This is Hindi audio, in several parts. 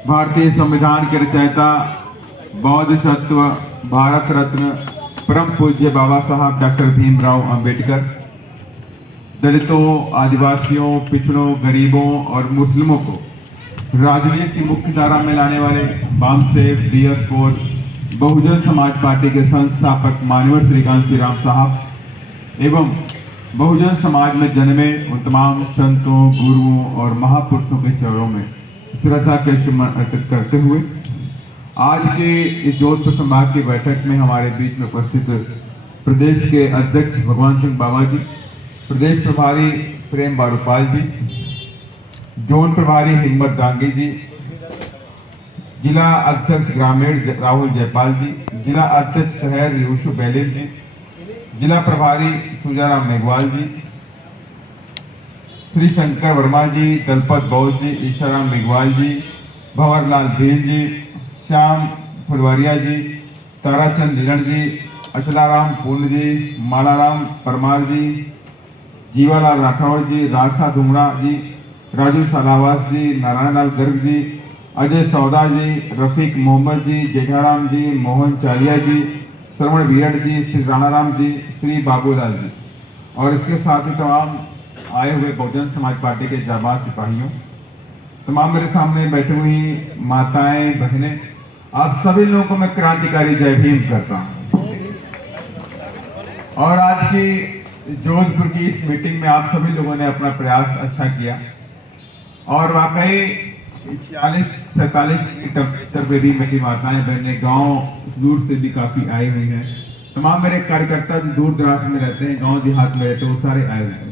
भारतीय संविधान के रचयिता, बौद्ध सत्व, भारत रत्न, परम पूज्य बाबा साहब डॉक्टर भीमराव अंबेडकर, दलितों, आदिवासियों, पिछड़ों, गरीबों और मुस्लिमों को राजनीति की मुख्य धारा में लाने वाले BAMCEF BS core Bahujan Samaj party के संस्थापक माननीय श्री कांसी राम साहब एवं बहुजन समाज में जन्मे उन तमाम संतों, गुरुओं और महापुरुषों के चरणों में श्रद्धा के सुमन अर्पित करते हुए आज के इस जोधपुर संभाग की बैठक में हमारे बीच में उपस्थित प्रदेश के अध्यक्ष भगवान सिंह बाबा जी, प्रदेश प्रभारी प्रेम बारूपाल जी, जोन प्रभारी हिम्मत गांगी जी, जिला अध्यक्ष ग्रामीण राहुल जयपाल जी, जिला अध्यक्ष शहर यूसुफ बैलेल जी, जिला प्रभारी सुजाराम मेघवाल जी, श्री शंकर वर्मा जी, दलपत बौद्ध जी, ईशाराम मेघवाल जी, भंवरलाल भील जी, श्याम फुलवारिया जी, ताराचंद लीलन जी, अचलाराम पूर्ण जी, मालाराम परमार जी, जीवालाल राठौर जी, रासा धुमरा जी, राजू सालावास जी, नारायणलाल गर्ग जी, अजय सौदा जी, रफीक मोहम्मद जी, जेठाराम जी, मोहन चालिया जी, श्रवण विरट जी, श्री राणाराम जी, श्री बाबूलाल जी और इसके साथ ही तमाम आए हुए बहुजन समाज पार्टी के जाबाज सिपाहियों, तमाम मेरे सामने बैठी हुई माताएं, बहनें, आप सभी लोगों को मैं क्रांतिकारी जय भीम करता हूं। और आज की जोधपुर की इस मीटिंग में आप सभी लोगों ने अपना प्रयास अच्छा किया और वाकई 46-47 टेम्परेचर पे भी मेरी माताएं, बहनें गांव दूर से भी काफी आई हुई हैं। तमाम मेरे कार्यकर्ता जो दूर दराज में रहते हैं, गांव देहात में रहते हैं, वो सारे आए हुए हैं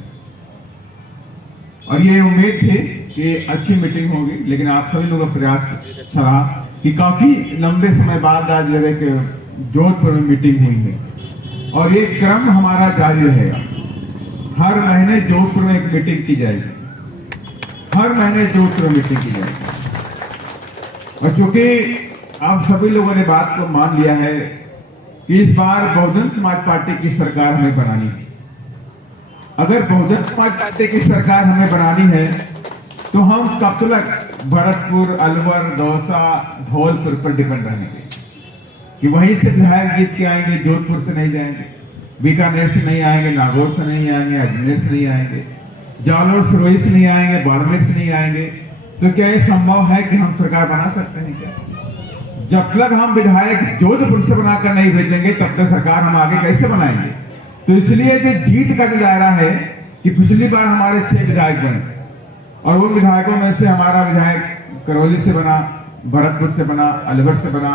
और ये उम्मीद थी कि अच्छी मीटिंग होगी, लेकिन आप सभी लोगों का प्रयास अच्छा रहा कि काफी लंबे समय बाद आज एक जोधपुर में मीटिंग हुई है और ये क्रम हमारा जारी रहेगा। हर महीने जोधपुर में एक मीटिंग की जाएगी, हर महीने जोधपुर में मीटिंग की जाएगी। और चूंकि आप सभी लोगों ने बात को मान लिया है कि इस बार बहुजन समाज पार्टी की सरकार हमें बनानी है। अगर बहुजन समाज पार्टी की सरकार हमें बनानी है तो हम कब तक भरतपुर, अलवर, दौसा, धौलपुर पर डिपेंड रहेंगे कि वहीं से विधायक जीत के आएंगे, जोधपुर से नहीं जाएंगे, बीकानेर से नहीं आएंगे, नागौर से नहीं आएंगे, अजमेर से नहीं आएंगे, जालोर सिरोही से नहीं आएंगे, बाड़मेर से नहीं आएंगे। तो क्या ये संभव है कि हम सरकार बना सकते हैं क्या? जब तक हम विधायक जोधपुर से बनाकर नहीं भेजेंगे तब तक सरकार हम आगे कैसे बनाएंगे? तो इसलिए जो जीत का जो दायरा है कि पिछली बार हमारे 6 विधायक बने और वो विधायकों में से हमारा विधायक करौली से बना, भरतपुर से बना, अलवर से बना,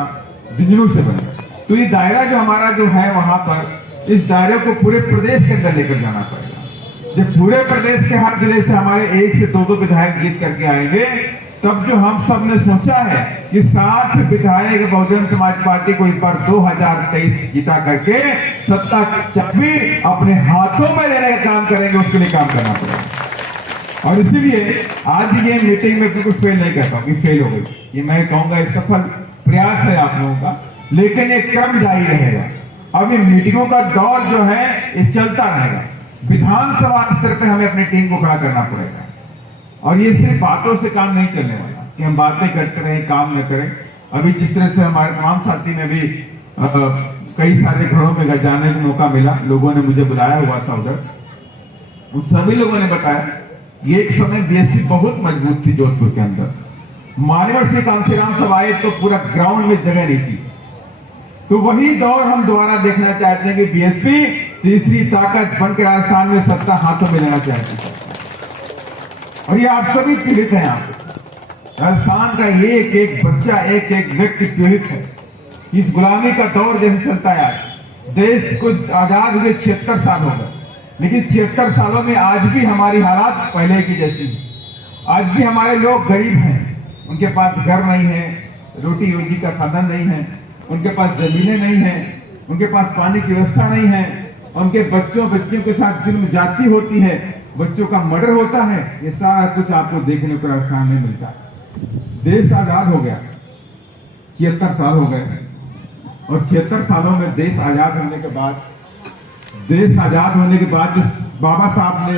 झुंझुनू से बना। तो ये दायरा जो हमारा जो है वहां पर, इस दायरे को पूरे प्रदेश के अंदर लेकर जाना पड़ेगा। जब पूरे प्रदेश के हर जिले से हमारे 1 से 2 विधायक जीत करके आएंगे, तब जो हम सब ने सोचा है कि 60 विधायक बहुजन समाज पार्टी को इस बार 2023 जीता करके सत्ता की चाबी अपने हाथों में लेने का काम करेंगे, उसके लिए काम करना पड़ेगा। और इसीलिए आज ये मीटिंग में बिल्कुल फेल नहीं कहता हूं कि फेल हो गई, ये मैं कहूंगा एक सफल प्रयास है आप लोगों का, लेकिन ये क्रम जारी रहेगा। अब ये मीटिंगों का दौर जो है ये चलता रहेगा। विधानसभा स्तर पर हमें अपनी टीम को खड़ा करना पड़ेगा और ये सिर्फ बातों से काम नहीं चलने वाला कि हम बातें करते रहें, काम न करें। अभी जिस तरह से हमारे तमाम साथी में भी कई सारे घरों में जाने का मौका मिला, लोगों ने मुझे बुलाया हुआ था उधर, उन सभी लोगों ने बताया ये एक समय बीएसपी बहुत मजबूत थी जोधपुर के अंदर। माननीय श्री कांसीराम साहब आए तो पूरा ग्राउंड में जगह नहीं थी। तो वही दौर हम दोबारा देखना चाहते हैं कि बीएसपी तीसरी ताकत बनकर राजस्थान में सत्ता हाथों में लेना चाहती है और ये आप सभी पीड़ित हैं। आप राजस्थान का एक एक बच्चा, एक एक व्यक्ति पीड़ित है। इस गुलामी का दौर जैसे चलता है, आज देश को आजाद हुए 76 साल हो गए, लेकिन 76 सालों में आज भी हमारी हालात पहले की जैसी है। आज भी हमारे लोग गरीब हैं, उनके पास घर नहीं है, रोटी रोजी का साधन नहीं है, उनके पास जमीनें नहीं है, उनके पास पानी की व्यवस्था नहीं है, उनके बच्चों के साथ जुल्म जाती होती है, बच्चों का मर्डर होता है। ये सारा कुछ आपको देखने को राजस्थान में मिलता है। देश आजाद हो गया, 76 साल हो गए और 76 सालों में देश आजाद होने के बाद जो बाबा साहब ने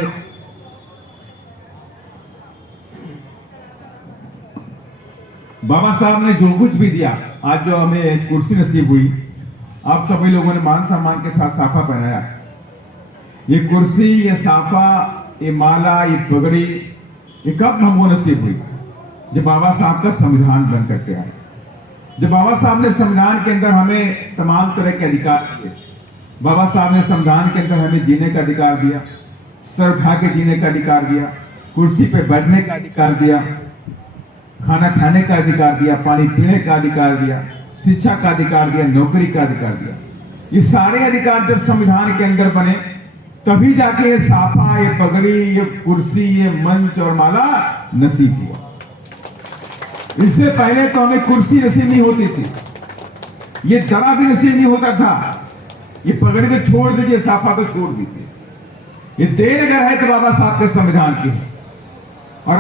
बाबा साहब ने जो कुछ भी दिया, आज जो हमें कुर्सी नसीब हुई, आप सभी लोगों ने मान सम्मान के साथ साफा पहनाया। ये कुर्सी, ये साफा, ये माला, ये पगड़ी, ये कब हमको नसीब हुई? जब बाबा साहब का संविधान बन करके आए, जब बाबा साहब ने संविधान के अंदर हमें तमाम तरह के अधिकार दिए। बाबा साहब ने संविधान के अंदर हमें जीने का अधिकार दिया, सर उठा के जीने का अधिकार दिया, कुर्सी पे बैठने का अधिकार दिया, खाना खाने का अधिकार दिया, पानी पीने का अधिकार दिया, शिक्षा का अधिकार दिया, नौकरी का अधिकार दिया। ये सारे अधिकार जब संविधान के अंदर बने, तभी जाके ये साफा, ये पगड़ी, ये कुर्सी, ये मंच और माला नसीब हुआ। इससे पहले तो हमें कुर्सी नसीब नहीं होती थी, ये दरा भी नसीब नहीं होता था। ये पगड़ी तो छोड़ दीजिए, साफा तो छोड़ दीजिए। ये देन अगर है तो बाबा साहब के संविधान की है। और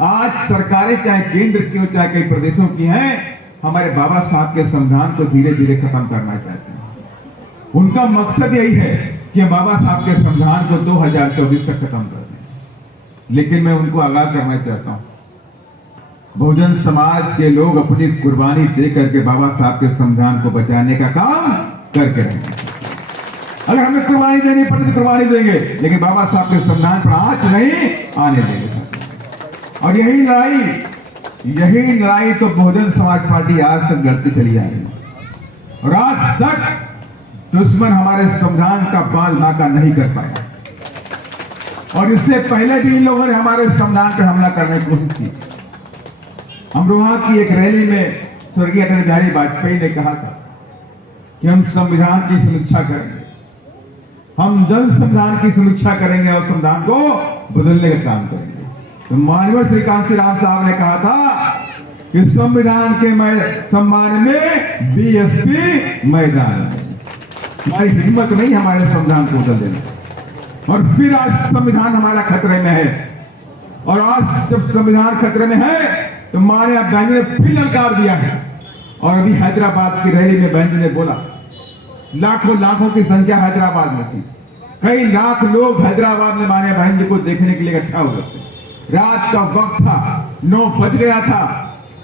आज सरकारें चाहे केंद्र की हो चाहे कई प्रदेशों की हैं, हमारे बाबा साहब के संविधान को धीरे धीरे खत्म करना चाहते हैं। उनका मकसद यही है कि बाबा साहब के संविधान को 2024 तक खत्म कर दें। लेकिन मैं उनको आगाह करना चाहता हूं, बहुजन समाज के लोग अपनी कुर्बानी दे करके बाबा साहब के संविधान को बचाने का काम करके रहेंगे। अगर हमें कुर्बानी देनी पड़े तो कुर्बानी देंगे, लेकिन बाबा साहब के संविधान पर आंच नहीं आने देंगे। और यही लड़ाई तो बहुजन समाज पार्टी आज तक लड़ती चली आ रही है। और आज तक दुश्मन हमारे संविधान का बाल नाका नहीं कर पाया। और इससे पहले भी इन लोगों ने हमारे संविधान पर हमला करने की कोशिश की। अमरोहा की एक रैली में स्वर्गीय अटल बिहारी वाजपेयी ने कहा था कि हम संविधान की समीक्षा करेंगे, हम जल्द संविधान की समीक्षा करेंगे और संविधान को बदलने का काम करेंगे। तो माननीय श्री कांसी राम साहब ने कहा था कि संविधान के सम्मान में बीएसपी मैदान में। हमारी हिम्मत नहीं हमारे संविधान को बदल देने। और फिर आज संविधान हमारा खतरे में है। और आज जब संविधान खतरे में है तो माननीय बहन ने फिर ललकार दिया है। और अभी हैदराबाद की रैली में बहन जी ने बोला, लाखों की संख्या हैदराबाद में थी। कई लाख लोग हैदराबाद में माननीय बहन जी को देखने के लिए इकट्ठा हुए थे। रात का वक्त था, 9 बज गया था।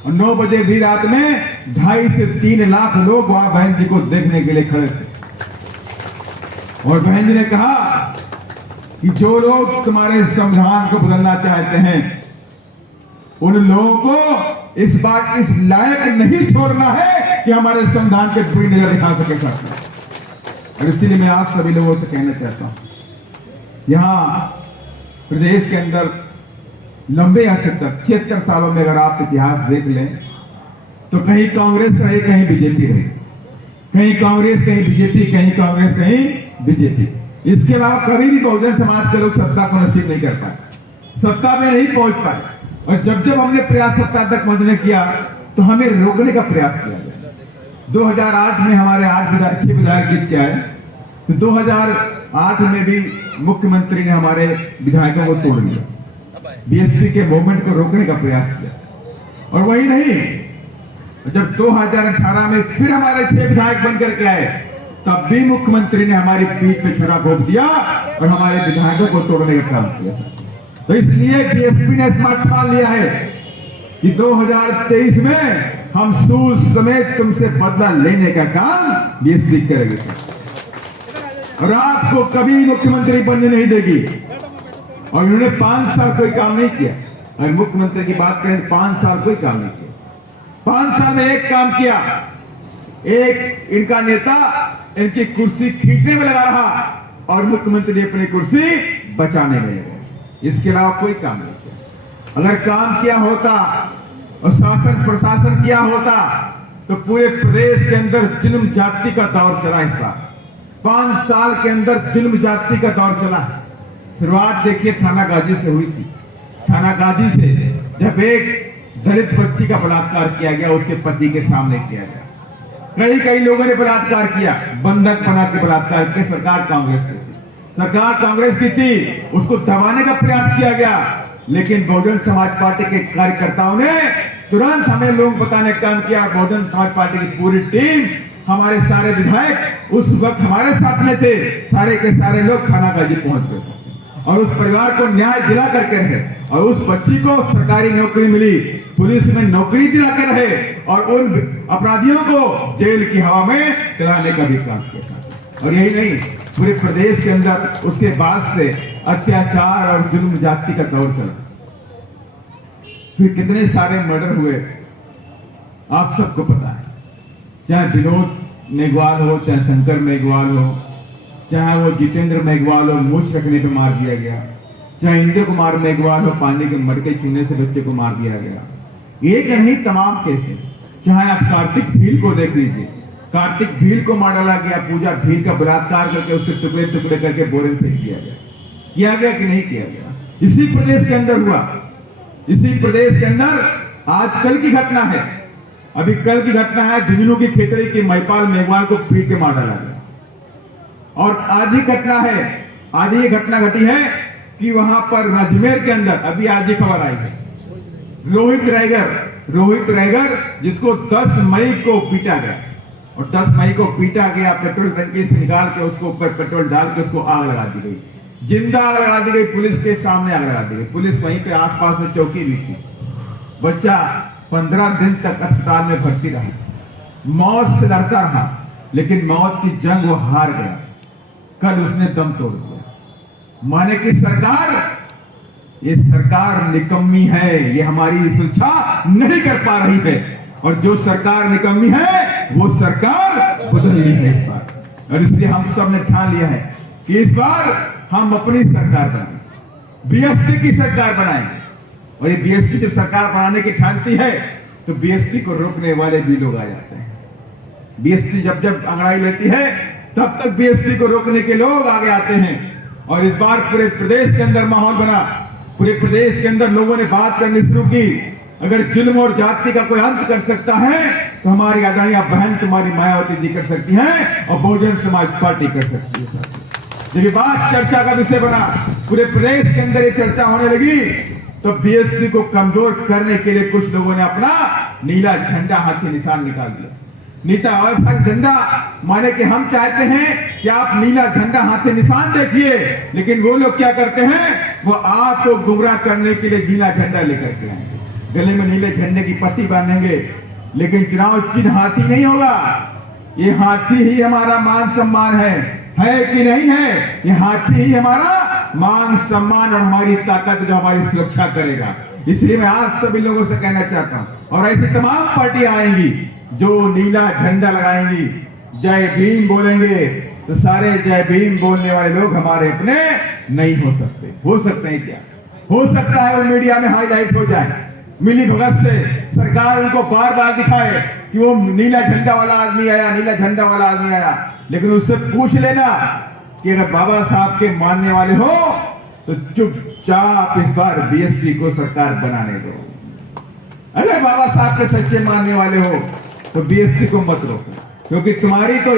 और 9 बजे भी रात में 2.5 से 3 लाख लोग वहां बहन जी को देखने के लिए खड़े थे। और बहन जी ने कहा कि जो लोग तुम्हारे संविधान को बदलना चाहते हैं, उन लोगों को इस बार इस लायक नहीं छोड़ना है कि हमारे संविधान के पूरी नजर दिखा सके साथ। और इसलिए मैं आप सभी लोगों से कहना चाहता हूं, यहां प्रदेश के अंदर लंबे अर्से तक 76 सालों में अगर आप इतिहास देख लें तो कहीं कांग्रेस रही, कहीं बीजेपी रही, कहीं कांग्रेस कहीं बीजेपी, कहीं कांग्रेस कहीं बीजेपी। इसके अलावा कभी भी बहुजन समाज के लोग सत्ता को नसीब नहीं कर पाए, सत्ता में नहीं पहुंच पाए। और जब जब हमने प्रयास सत्ता तक पहुंचने किया तो हमें रोकने का प्रयास किया गया। 2008 में हमारे 6 विधायक जीत के आए, तो 2008 में भी मुख्यमंत्री ने हमारे विधायकों को तोड़ दिया, बीएसपी के मूवमेंट को रोकने का प्रयास किया। और वही नहीं, जब 2018 में फिर हमारे 6 विधायक बनकर के आए, तब भी मुख्यमंत्री ने हमारी पीठ पे छुरा घोंप दिया और हमारे विधायकों को तोड़ने का काम किया। तो इसलिए बीएसपी ने स्मार्ट ठान लिया है कि 2023 में हम सूद समेत तुमसे बदला लेने का काम बीएसपी करेगी और आपको कभी मुख्यमंत्री बनने नहीं देगी। और उन्होंने 5 साल कोई काम नहीं किया। अगर मुख्यमंत्री की बात करें, 5 साल कोई काम नहीं किया। 5 साल में एक काम किया, एक इनका नेता इनकी कुर्सी खींचने में लगा रहा और मुख्यमंत्री अपनी कुर्सी बचाने में लगे। इसके अलावा कोई काम नहीं किया। अगर काम किया होता और शासन प्रशासन किया होता तो पूरे प्रदेश के अंदर जुल्म जाति का दौर चला। इस बार 5 साल के अंदर जुल्म जाति का दौर चला। शुरुआत देखिए थाना गाजी से हुई थी। थाना गाजी से जब एक दलित बच्ची का बलात्कार किया गया, उसके पति के सामने किया गया। कई लोगों ने बलात्कार किया, बंधक बना के बलात्कार किया। सरकार कांग्रेस की थी, उसको दबाने का प्रयास किया गया। लेकिन बहुजन समाज पार्टी के कार्यकर्ताओं ने तुरंत हमें लोग बताने का काम किया। बहुजन समाज पार्टी की पूरी टीम, हमारे सारे विधायक उस वक्त हमारे साथ में थे, सारे के सारे लोग थाना गाजी पहुंच गए। और उस परिवार को न्याय दिला करके रहे, और उस बच्ची को सरकारी नौकरी मिली, पुलिस में नौकरी दिला कर रहे, और उन अपराधियों को जेल की हवा में चलाने का भी काम किया। और यही नहीं, पूरे प्रदेश के अंदर उसके बाद से अत्याचार और जुल्म जाति का दौर चला। फिर कितने सारे मर्डर हुए आप सबको पता है, चाहे विनोद मेघवाल हो, चाहे शंकर मेघवाल हो, चाहे वो जितेंद्र मेघवाल हो, मूछ रखने पे मार दिया गया, चाहे इंद्र कुमार मेघवाल हो, पानी के मटके छूने से बच्चे को मार दिया गया। एक नहीं, तमाम केस। चाहे आप कार्तिक भील को देख लीजिए, कार्तिक भील को मार डाला गया, पूजा भील का बलात्कार करके उसके टुकड़े टुकड़े करके बोरे में फेंक दिया गया कि नहीं किया गया? इसी प्रदेश के अंदर हुआ, इसी प्रदेश के अंदर आज कल की घटना है, अभी कल की घटना है, झुंझुनू की खेतड़ी की महिपाल मेघवाल को पीट के मार डाला गया। और आज ही घटना है, आज ये घटना घटी है कि वहां पर अजमेर के अंदर अभी आज ही खबर आई है, रोहित रैगर जिसको 10 मई को पीटा गया, और 10 मई को पीटा गया, पेट्रोल टंकी से निकाल के उसको ऊपर पेट्रोल डाल के उसको आग लगा दी गई, जिंदा आग लगा दी गई, पुलिस के सामने आग लगा दी गई। पुलिस वहीं पे आसपास में चौकी हुई थी। बच्चा 15 दिन तक अस्पताल में भर्ती रहा, मौत से डरता रहा, लेकिन मौत की जंग वो हार गया। कल उसने दम तोड़ दिया। माने कि ये सरकार निकम्मी है, ये हमारी सुरक्षा नहीं कर पा रही है, और जो सरकार निकम्मी है वो सरकार बदलनी है इस बार। और इसलिए हम सब ने ठान लिया है कि इस बार हम अपनी सरकार बनाएंगे, बीएसपी की सरकार बनाएंगे। और ये बीएसपी जब सरकार बनाने की ठानती है तो बीएसपी को रोकने वाले भी लोग आ जाते हैं। बीएसपी जब जब अंगड़ाई लेती है तब तक बीएसपी को रोकने के लोग आगे आते हैं। और इस बार पूरे प्रदेश के अंदर माहौल बना, पूरे प्रदेश के अंदर लोगों ने बात करनी शुरू की, अगर जुल्म और जाति का कोई अंत कर सकता है तो हमारी आदरणीय बहन तुम्हारी मायावती जी कर सकती हैं, और बहुजन समाज पार्टी कर सकती है। जब ये बात चर्चा का विषय बना, पूरे प्रदेश के अंदर ये चर्चा होने लगी, तो बीएसपी को कमजोर करने के लिए कुछ लोगों ने अपना नीला झंडा हाथ से निशान निकाल दिया। नीता और झंडा माने कि हम चाहते हैं कि आप नीला झंडा हाथ से निशान देखिए, लेकिन वो लोग क्या करते हैं, वो आपको गुमराह करने के लिए नीला झंडा लेकर के आएंगे, गले में नीले झंडे की पट्टी बांधेंगे, लेकिन चुनाव चिन्ह हाथी नहीं होगा। ये हाथी ही हमारा मान सम्मान है कि नहीं है? ये हाथी ही हमारा मान सम्मान और हमारी ताकत जो हमारी सुरक्षा करेगा। इसलिए मैं आज सभी लोगों से कहना चाहता हूं, और ऐसी तमाम पार्टियां आएंगी जो नीला झंडा लगाएंगी, जय भीम बोलेंगे, तो सारे जय भीम बोलने वाले लोग हमारे अपने नहीं हो सकते। हो सकते हैं क्या? हो सकता है वो मीडिया में हाईलाइट हो जाए, मिली भगत से सरकार उनको बार बार दिखाए कि वो नीला झंडा वाला आदमी आया, नीला झंडा वाला आदमी आया, लेकिन उससे पूछ लेना कि अगर बाबा साहब के मानने वाले हो तो चुपचाप इस बार बीएसपी को सरकार बनाने दो। अगर बाबा साहब के सच्चे मानने वाले हो तो बीएसपी को मत रोको, क्योंकि तुम्हारी तो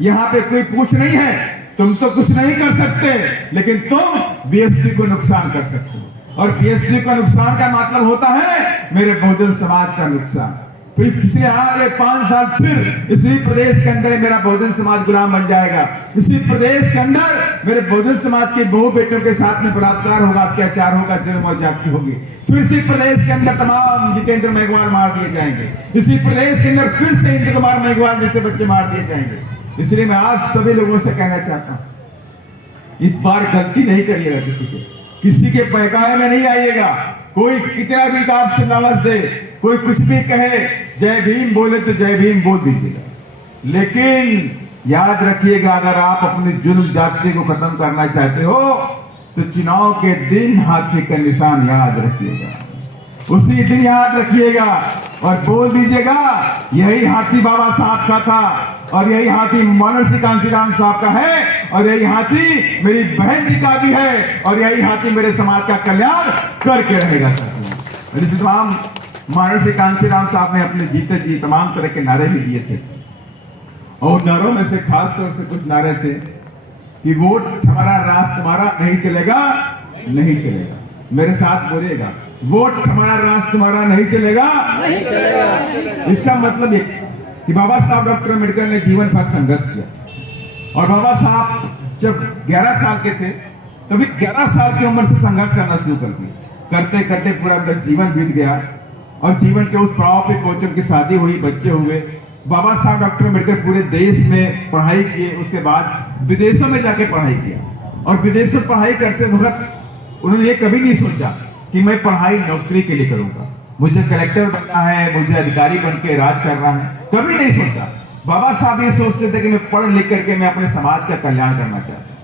यहाँ पे कोई पूछ नहीं है, तुम तो कुछ नहीं कर सकते, लेकिन तुम बीएसपी को नुकसान कर सकते हो। और बीएसपी का नुकसान का मतलब होता है मेरे बहुजन समाज का नुकसान। फिर पिछले आगे 5 साल फिर इसी प्रदेश के अंदर मेरा बहुजन समाज गुलाम बन जाएगा। इसी प्रदेश के अंदर मेरे बहुजन समाज के बहु बेटों के साथ में बलात्कार होगा, अत्याचार होगा, जुर्म और जाति होगी। फिर इसी प्रदेश के अंदर तमाम जितेंद्र मेघवाल मार दिए जाएंगे। इसी प्रदेश के अंदर फिर से इंद्र कुमार मेघवाल जैसे बच्चे मार दिए जाएंगे। इसलिए मैं आज सभी लोगों से कहना चाहता हूं, इस बार गलती नहीं करिएगा, किसी के बहकावे में नहीं आइएगा। कोई कितना भी आपसे लालच दे, कोई कुछ भी कहे, जय भीम बोले तो जय भीम बोल दीजिएगा, लेकिन याद रखिएगा, अगर आप अपनी जुल्म जाति को खत्म करना चाहते हो तो चुनाव के दिन हाथी का निशान याद रखिएगा, उसी दिन याद रखिएगा और बोल दीजिएगा यही हाथी बाबा साहब का था, और यही हाथी महर्षि कांशीराम साहब का है, और यही हाथी मेरी बहन जी का भी है, और यही हाथी मेरे समाज का कल्याण करके रहेगा। तमाम महर्षि कांशीराम साहब ने अपने जीते जी तमाम तरह के नारे भी दिए थे, और नारों में से खास तौर से कुछ नारे थे कि वोट हमारा राष्ट्र हमारा नहीं चलेगा, नहीं चलेगा। मेरे साथ बोलिएगा, वोट हमारा राष्ट्र हमारा नहीं चलेगा, नहीं चलेगा। इसका मतलब ये कि बाबा साहब डॉक्टर अम्बेडकर ने जीवन भर संघर्ष किया, और बाबा साहब जब 11 साल के थे तो भी 11 साल की उम्र से संघर्ष करना शुरू कर दिया। करते करते पूरा जीवन बीत गया और जीवन के उस पड़ाव पे पहुंचे, उनकी शादी हुई, बच्चे हुए। बाबा साहब डॉक्टर अम्बेडकर पूरे देश में पढ़ाई किए, उसके बाद विदेशों में जाके पढ़ाई किया और विदेशों में पढ़ाई करते वक्त उन्होंने ये कभी नहीं सोचा कि मैं पढ़ाई नौकरी के लिए करूंगा, मुझे कलेक्टर बनना है, मुझे अधिकारी बन के राज करना है, कभी नहीं सोचा। बाबा साहब ये सोचते थे कि मैं पढ़ लिख करके मैं अपने समाज का कल्याण करना चाहता हूं।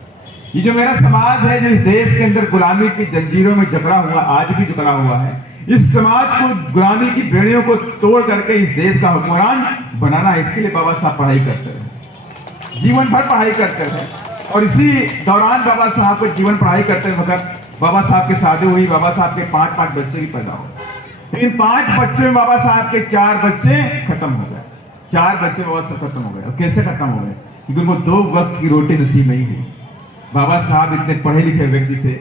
ये जो मेरा समाज है, जो इस देश के अंदर गुलामी की जंजीरों में जकड़ा हुआ, आज भी जकड़ा हुआ है, इस समाज को गुलामी की बेड़ियों को तोड़ करके इस देश का हुक्मरान बनाना है। इसके लिए बाबा साहब पढ़ाई करते रहे, जीवन भर पढ़ाई करते रहे। और इसी दौरान बाबा साहब को जीवन पढ़ाई करते वक्त बाबा साहब की शादी हुई, बाबा साहब के 5 बच्चे भी पैदा हुए। इन 5 बच्चों में बाबा साहब के 4 बच्चे खत्म हो गए। 4 बच्चे बाबा साहब खत्म हो गए। और कैसे खत्म हो गए? क्योंकि उनको 2 वक्त की रोटी नसीब नहीं हुई। बाबा साहब इतने पढ़े लिखे व्यक्ति थे।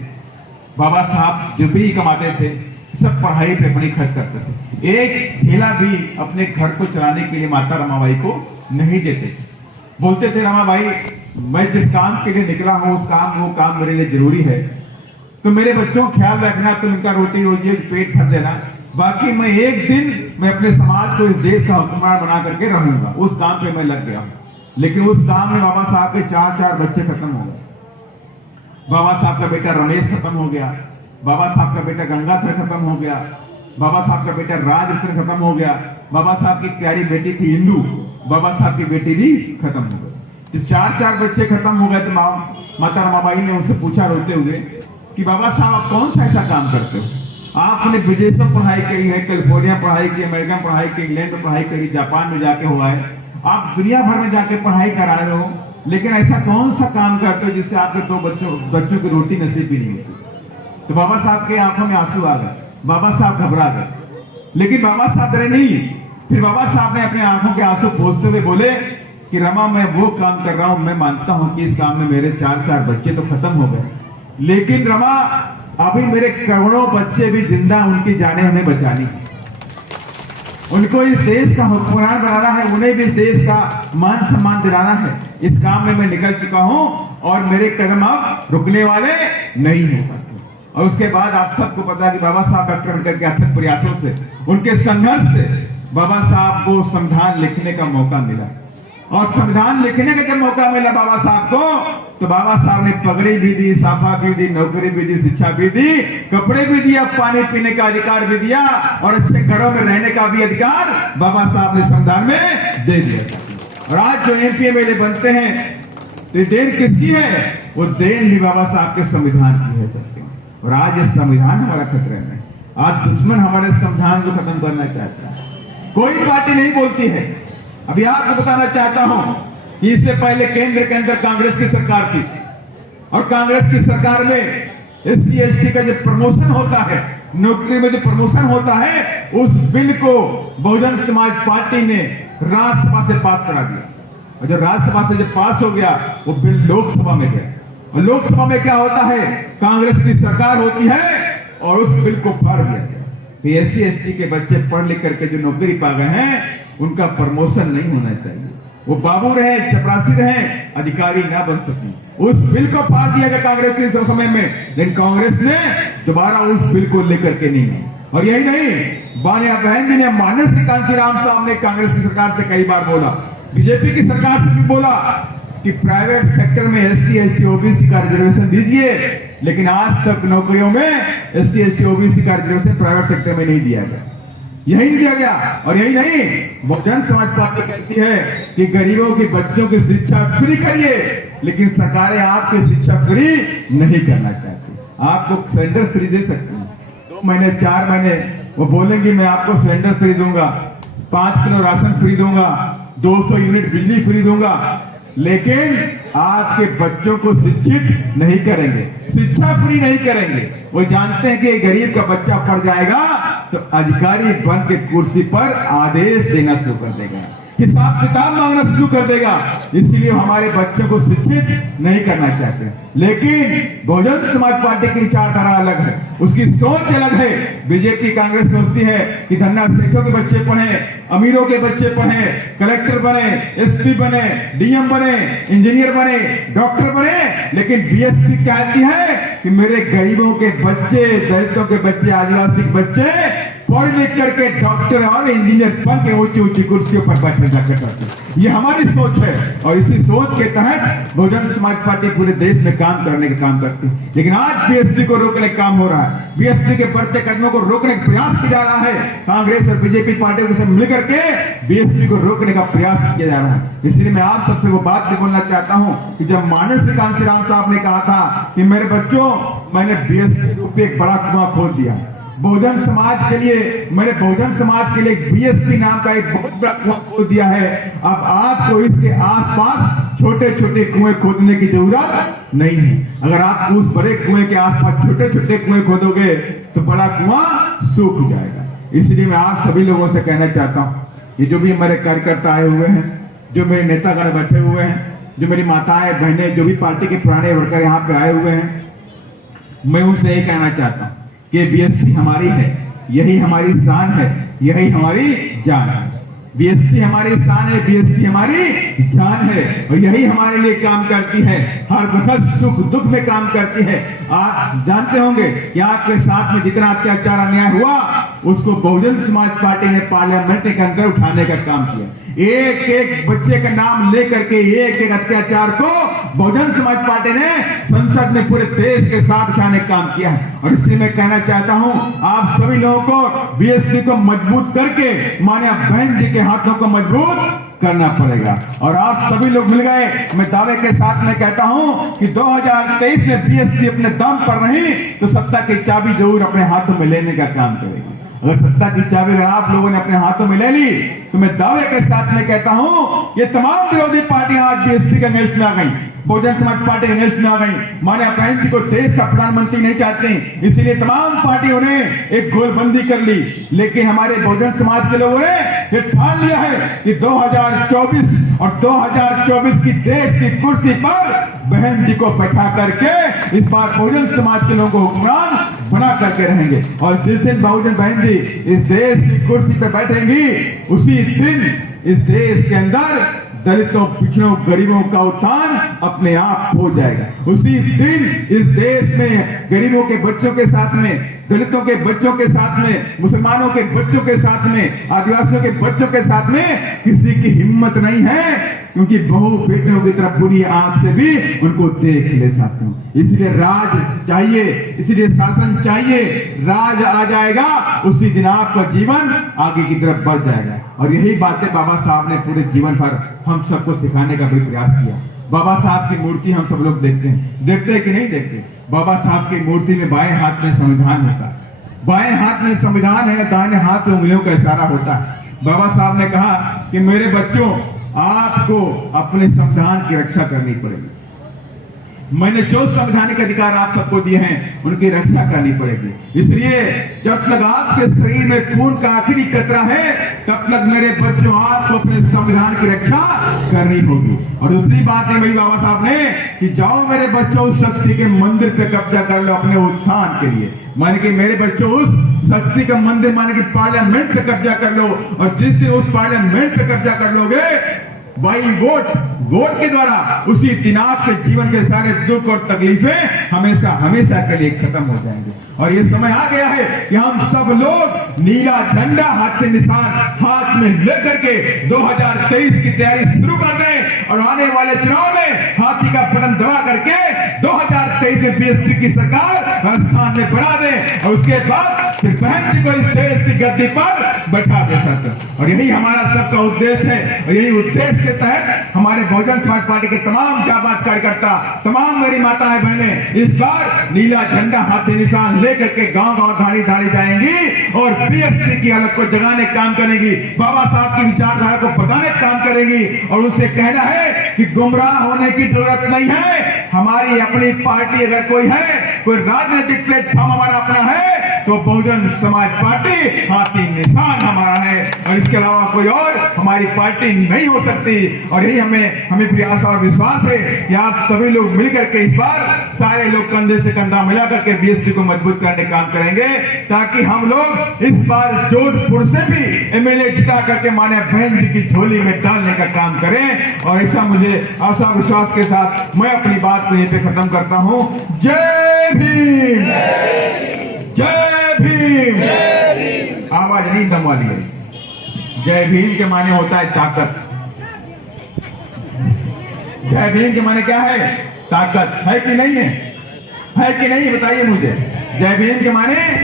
बाबा साहब जो भी कमाते थे सब पढ़ाई पे अपनी खर्च करते थे। एक ठेला भी अपने घर को चलाने के लिए माता रमाबाई को नहीं देते थे। बोलते थे, रमाबाई मैं जिस काम के लिए निकला हूं वो काम मेरे लिए जरूरी है, तो मेरे बच्चों का ख्याल रखना, तुम इनका रोटी रोजी पेट भर देना, बाकी मैं एक दिन मैं अपने समाज को, इस देश का हुक्मरान बना करके रहूंगा। उस काम पे मैं लग गया हूं। लेकिन उस काम में बाबा साहब के 4 बच्चे खत्म हो गए। बाबा साहब का बेटा रमेश खत्म हो गया, बाबा साहब का बेटा गंगाधर खत्म हो गया, बाबा साहब का बेटा राजरत्न खत्म हो गया, बाबा साहब की प्यारी बेटी थी इंदू, बाबा साहब की बेटी भी खत्म हो गई। जब 4 बच्चे खत्म हो गए तो माता रमाबाई ने उनसे पूछा रोते हुए कि बाबा साहब आप कौन सा ऐसा काम करते हो? आपने विदेशों में पढ़ाई की है, कैलिफोर्निया पढ़ाई की, अमेरिका में पढ़ाई की, इंग्लैंड में पढ़ाई करी, जापान में जाके हुआ है, आप दुनिया भर में जाके पढ़ाई करा रहे हो, लेकिन ऐसा कौन सा काम करते हो जिससे आपके 2 बच्चों की रोटी नसीब भी नहीं होती? तो बाबा साहब के आंखों में आंसू आ गए। बाबा साहब घबरा गए, लेकिन बाबा साहब डरे नहीं। फिर बाबा साहब ने अपने आंखों के आंसू पोंछते हुए बोले कि रमा मैं वो काम कर रहा हूं, मैं मानता हूं कि इस काम में मेरे 4 बच्चे तो खत्म हो गए, लेकिन रमा अभी मेरे करोड़ों बच्चे भी जिंदा, उनकी जानें हमें बचानी है, उनको इस देश का हुक्मरान बनाना है, उन्हें भी इस देश का मान सम्मान दिलाना है। इस काम में मैं निकल चुका हूं और मेरे कदम अब रुकने वाले नहीं है। और उसके बाद आप सबको पता है कि बाबा साहब डॉक्टर अम्बेडकर के अथक प्रयासों से, उनके संघर्ष से बाबा साहब को संविधान लिखने का मौका मिला। और संविधान लिखने का जब मौका मिला बाबा साहब को, तो बाबा साहब ने पगड़ी भी दी, साफा भी दी, नौकरी भी दी, शिक्षा भी दी, कपड़े भी दिया, पानी पीने का अधिकार भी दिया और अच्छे घरों में रहने का भी अधिकार बाबा साहब ने संविधान में दे दिया। और आज जो एमपी एमएलए बनते हैं तो ये देन किसकी है? वो देन भी बाबा साहब के संविधान की है सकते हैं। और आज ये संविधान हमारा खतरे में, आज दुश्मन हमारे संविधान को खत्म करना चाहता है। कोई पार्टी नहीं बोलती है। अभी आपको बताना चाहता हूं कि इससे पहले केंद्र के अंदर कांग्रेस की सरकार थी और कांग्रेस की सरकार में एससी एसटी का जो प्रमोशन होता है, नौकरी में जो प्रमोशन होता है, उस बिल को बहुजन समाज पार्टी ने राज्यसभा से पास करा दिया। और जब राज्यसभा से जब पास हो गया, वो बिल लोकसभा में गया। और लोकसभा में क्या होता है? कांग्रेस की सरकार होती है और उस बिल को फाड़ दिया गया। एससी एसटी के बच्चे पढ़ लिख करके जो नौकरी पा गए हैं, उनका प्रमोशन नहीं होना चाहिए। वो बाबू रहे, चपरासी रहे, अधिकारी ना बन सके। उस बिल को फाड़ दिया गया कांग्रेस के समय में, लेकिन कांग्रेस ने दोबारा उस बिल को लेकर के नहीं आई। और यही नहीं, बानिया बहन जी ने, माननीय श्री कांशीराम साहब ने कांग्रेस की सरकार से कई बार बोला, बीजेपी की सरकार से भी बोला कि प्राइवेट सेक्टर में एससी एसटी ओबीसी का रिजर्वेशन दीजिए, लेकिन आज तक नौकरियों में एससी एसटी ओबीसी का रिजर्वेशन प्राइवेट सेक्टर में नहीं दिया गया। यही दिया गया। और यही नहीं, बहुजन समाज पार्टी कहती है कि गरीबों के बच्चों की शिक्षा फ्री करिए, लेकिन सरकारें आपकी शिक्षा फ्री नहीं करना चाहती। आपको सिलेंडर फ्री दे सकती हैं, 2 महीने 4 महीने वो बोलेंगे मैं आपको सिलेंडर फ्री दूंगा, 5 किलो राशन फ्री दूंगा, 200 यूनिट बिजली फ्री दूंगा, लेकिन आपके बच्चों को शिक्षित नहीं करेंगे, शिक्षा फ्री नहीं करेंगे। वो जानते हैं कि गरीब का बच्चा पढ़ जाएगा तो अधिकारी बन के कुर्सी पर आदेश देना शुरू कर देगा। हिसाब किताब मांगना शुरू कर देगा। इसीलिए हमारे बच्चों को शिक्षित नहीं करना चाहते। लेकिन बहुजन समाज पार्टी की विचारधारा अलग है, उसकी सोच अलग है। बीजेपी कांग्रेस सोचती है कि धन्ना सेठों के बच्चे पढ़े, अमीरों के बच्चे पढ़े, कलेक्टर बने, एसपी बने, डीएम बने, इंजीनियर बने, डॉक्टर बने। लेकिन बीएसपी कहती है कि मेरे गरीबों के बच्चे, दलितों के बच्चे, आदिवासी के बच्चे पढ़ लिख करके डॉक्टर और इंजीनियर बन के ऊंची ऊंची कुर्सियों पर बैठने जाकर करते। ये हमारी सोच है और इसी सोच के तहत बहुजन समाज पार्टी पूरे देश में काम करने का काम करती है। लेकिन आज बीएसपी को रोकने का काम हो रहा है, बीएसपी के बढ़ते कदमों को रोकने का प्रयास किया जा रहा है। कांग्रेस और बीजेपी पार्टियों के साथ मिलकर के बीएसपी को रोकने का प्रयास किया जा रहा है। इसलिए मैं आप सबसे वो बात भी बोलना चाहता हूं कि जब माननीय कांशीराम साहब ने कहा था कि मेरे बच्चों, मैंने बीएसपी रूप एक बड़ा कुआं खोद दिया, बहुजन समाज के लिए, मैंने बहुजन समाज के लिए बीएसपी नाम का एक बहुत बड़ा कुआं खोद दिया है। अब आपको इसके आसपास छोटे छोटे कुएं खोदने की जरूरत नहीं है। अगर आप उस बड़े कुएं के आसपास छोटे छोटे कुएं खोदोगे तो बड़ा कुआं सूख जाएगा। इसलिए मैं आप सभी लोगों से कहना चाहता हूं, ये जो भी हमारे कार्यकर्ता आए हुए हैं, जो मेरे नेतागण बैठे हुए हैं, जो मेरी माताएं बहनें, जो भी पार्टी के पुराने वर्कर यहाँ पे आए हुए हैं, मैं उनसे यही कहना चाहता हूं कि बीएसपी हमारी है, यही हमारी शान है, यही हमारी जान है। बीएसपी हमारी शान है, बीएसपी हमारी जान है और यही हमारे लिए काम करती है, हर वक्त सुख दुख में काम करती है। आप जानते होंगे कि आपके साथ में जितना अत्याचार अन्याय हुआ उसको बहुजन समाज पार्टी ने पार्लियामेंट के अंदर उठाने का काम किया। एक एक बच्चे का नाम लेकर के एक एक अत्याचार को बहुजन समाज पार्टी ने संसद में पूरे देश के साथ उठाने का काम किया है। और इसलिए मैं कहना चाहता हूं, आप सभी लोगों को बीएसपी को मजबूत करके माननीय बहन जी के हाथों को मजबूत करना पड़ेगा। और आप सभी लोग मिल गए, मैं दावे के साथ में कहता हूं कि 2023 में बीएसपी अपने दम पर नहीं तो सत्ता की चाबी जरूर अपने हाथों में लेने का काम करेगी। अगर सत्ता की चाबी अगर आप लोगों ने अपने हाथों में ले ली तो मैं दावे के साथ में कहता हूं, ये तमाम विरोधी पार्टियां आज बीएसपी के अगेंस्ट में आ गई, बहुजन समाज पार्टी अगेंस्ट में आ गई। माननीय बहन जी को देश का प्रधानमंत्री नहीं चाहते, इसलिए तमाम पार्टियों ने एक गोलबंदी कर ली। लेकिन हमारे बहुजन समाज के लोगों ने ये ठान लिया है कि 2024 और 2024 की देश की कुर्सी पर बहन जी को बैठा करके इस बार बहुजन समाज के लोगों को हुक्मरान बना करके रहेंगे। और जिस दिन बहुजन बहन जी इस देश की कुर्सी पर बैठेंगी उसी दिन इस देश के अंदर दलितों, पिछड़ों, गरीबों का उत्थान अपने आप हो जाएगा। उसी दिन इस देश में गरीबों के बच्चों के साथ में, दलितों के बच्चों के साथ में, मुसलमानों के बच्चों के साथ में, आदिवासियों के बच्चों के साथ में किसी की हिम्मत नहीं है, क्योंकि बहू बेटियों की तरफ बुरी आंख से भी उनको देख ले सकते हो। इसलिए राज चाहिए, इसलिए शासन चाहिए। राज आ जाएगा उसी दिन आपका जीवन आगे की तरफ बढ़ जाएगा। और यही बातें बाबा साहब ने पूरे जीवन भर हम सबको सिखाने का भी प्रयास किया। बाबा साहब की मूर्ति हम सब लोग देखते हैं कि नहीं देखते? बाबा साहब की मूर्ति में बाएं हाथ में संविधान होता है, बाएं हाथ में संविधान है, दाहिने हाथ में उंगलियों का इशारा होता है। बाबा साहब ने कहा कि मेरे बच्चों, आपको अपने संविधान की रक्षा करनी पड़ेगी। मैंने जो संवैधानिक अधिकार आप सबको दिए हैं उनकी रक्षा करनी पड़ेगी। इसलिए जब तक आपके शरीर में खून का आखिरी कतरा है तब तक मेरे बच्चों आपको अपने संविधान की रक्षा करनी होगी। और दूसरी बात है मेरी बाबा साहब ने कि जाओ मेरे बच्चों उस शक्ति के मंदिर पे कब्जा कर लो अपने उत्थान के लिए। माने कि मेरे बच्चों उस शक्ति का मंदिर माने कि पार्लियामेंट पे कब्जा कर लो। और जिस दिन उस पार्लियामेंट पे कब्जा कर लोगे बाई वोट के द्वारा, उसी दिन आपके जीवन के सारे दुख और तकलीफें हमेशा हमेशा के लिए खत्म हो जाएंगे। और ये समय आ गया है कि हम सब लोग नीला झंडा हाथ के निशान हाथ में लेकर के 2023 की तैयारी शुरू कर दें और आने वाले चुनाव में हाथी का बटन दबा करके 2023 में बीएसपी की सरकार राजस्थान में बना दें और उसके बाद फिर बहन जी को इस देश की गद्दी पर बैठा दे सकते। और यही हमारा सबका उद्देश्य है। और यही उद्देश्य के तहत हमारे बहुजन समाज पार्टी के तमाम जाबाज कार्यकर्ता, तमाम मेरी माताएं बहनें इस बार नीला झंडा हाथी निशान लेकर के गांव गांव धाड़ी धाड़ी जाएंगी और बीएसपी की हालत को जगाने का काम करेंगी, बाबा साहब की विचारधारा को बताने का काम करेंगी। और उसे कहना है कि गुमराह होने की जरूरत नहीं है। हमारी अपनी पार्टी अगर कोई है, कोई राजनीतिक प्लेटफॉर्म हमारा अपना है तो बहुजन समाज पार्टी हाथी निशान हमारा है, और इसके अलावा कोई और हमारी पार्टी नहीं हो सकती। और यही हमें पूरी आशा और विश्वास है कि आप सभी लोग मिलकर के इस बार सारे लोग कंधे से कंधा मिला करके बीएसपी को मजबूत करने का काम करेंगे, ताकि हम लोग इस बार जोधपुर से भी एमएलए जिता करके माने बहन जी की झोली में डालने का काम करें। और ऐसा मुझे आशा विश्वास के साथ मैं अपनी बात को यहीं पे खत्म करता हूं। जय भीम, जय भीम। आवाज नहीं दम वाली है। जय भीम के माने होता है ताकत। जय भीम के माने क्या है? ताकत है कि नहीं है? है कि नहीं बताइए मुझे। जय भीम के माने